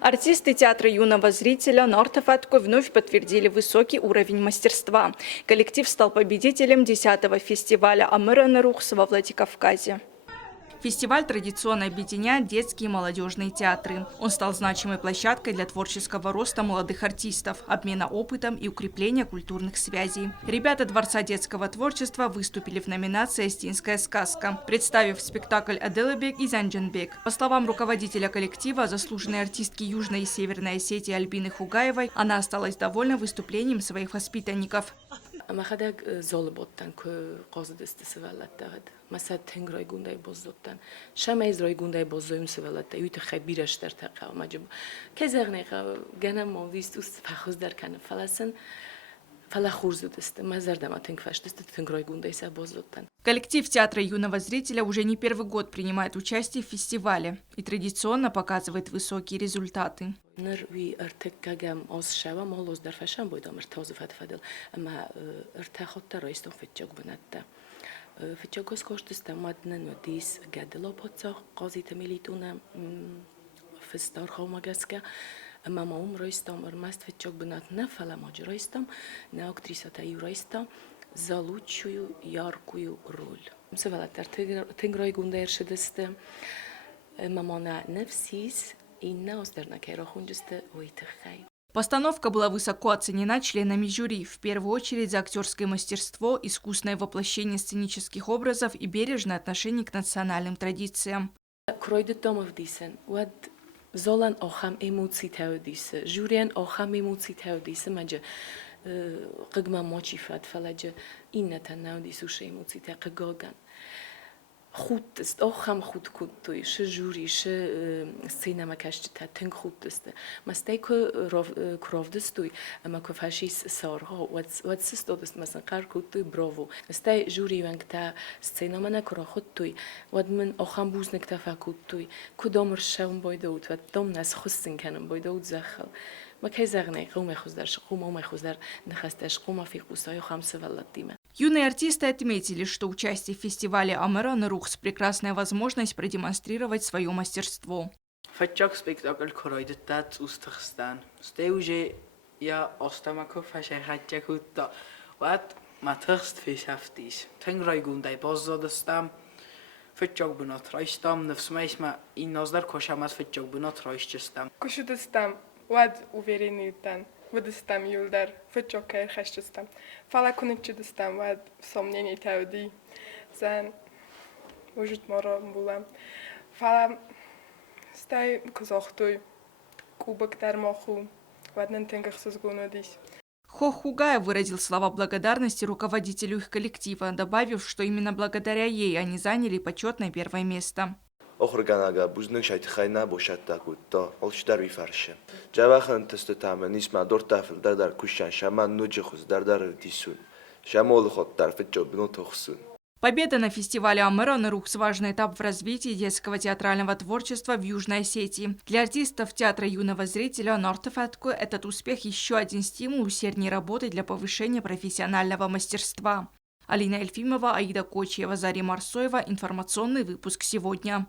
Артисты театра юного зрителя «Нортефатко» вновь подтвердили высокий уровень мастерства. Коллектив стал победителем 10-го фестиваля «Амыра Нарухс» во Владикавказе. Фестиваль традиционно объединяет детские и молодежные театры. Он стал значимой площадкой для творческого роста молодых артистов, обмена опытом и укрепления культурных связей. Ребята Дворца детского творчества выступили в номинации «Астинская сказка», представив спектакль «Аделебек» и «Занджанбек». По словам руководителя коллектива, заслуженной артистки Южной и Северной Осетии Альбины Хугаевой, она осталась довольна выступлением своих воспитанников. مخدك زال بودن که قاضی دست سوالت داد مثلا تنگرای گونده بازدن شما ازرای گونده بازدویم سوالت یوت خبیرش در تقا مجبور که زغنی قا گنم مویست است فخوز در کنه فلسن فلا خورزود است مزردم تنگ فشت است تنگرای گونده سه بازدن. Коллектив театра юного зрителя уже не первый год принимает участие в фестивале и традиционно показывает высокие результаты. نروي ارتكاجم أوز شوا ما لوز در فشان بوده مرتاز فدل أما ارتاخت رئيسهم في الجوج بنات في الجوج كوشت استمدنا نديس جدلا بطاق قاضي تميليتونا في ستار خوما جسكا أما ما رئيستم ارمست في الجوج بنات نفلا ما رئيستم نا أكتريسة تايو رئيستم زالوتشيو ياركويو رول مسافة تنجراي جوندير شدست مامانا نفسيس. Постановка была высоко оценена членами жюри, в первую очередь за актерское мастерство, искусное воплощение сценических образов и бережное отношение к национальным традициям. خوت است آخام خود کدوی ش جوری ش سینما کشته تنگ خود است مسته که کراودستوی اما که فاشیس سارها وات سست است مثلا کار کدوی براو مسته جوری ونگتا سینما نکرا خودتوی ود من آخام بوز نکتا فکودتوی کدامر شون بایدود و دام ناس خستن کنم بایدود زخل ما کی زغنی قوم خوزدرش قوم خوزدر نخستش قوم فی قصای خمسه ولدیمه. Юные артисты отметили, что участие в фестивале «Амыра Нарухс» – прекрасная возможность продемонстрировать свое мастерство. Фачак спектакль коройдет устахстан. Стеуже я остамако фашахатчакутта. Вот матахст фишафтис. Тенграй гундай баззадастам. Фачак бунат райстам. Навсмайсма и наздар кошамас фачак бунат райстам. Кошудастам. Вот уверенный тан. Выдастам юлдар, фачокай хащастам. Фала куничудастам, вад сомнений тауди. Зан ужит моро булам. Фала стай козохтуй. Кубок дармоху. Ваднен тенгахсус гунодис. Хугаев выразил слова благодарности руководителю их коллектива, добавив, что именно благодаря ей они заняли почетное первое место. أخرجنا بوزنك شيء تخينا بوشتة كوتا أولش در ويفرشه جواهن تستتعمل نسمع دور تفل در كوشان شمان نوجخوز در ديسون شمال خود در فجأة بنوتخسون. Победа на фестивале «Амыра Нарухс» – важный этап в развитии детского театрального творчества в Южной Осетии. Для артистов театра юного зрителя «Нортефатко» этот успех – еще один стимул усерднее работать для повышения профессионального мастерства. Алина Эльфимова, Аида Кочева, Заря Марсоева. Информационный выпуск сегодня.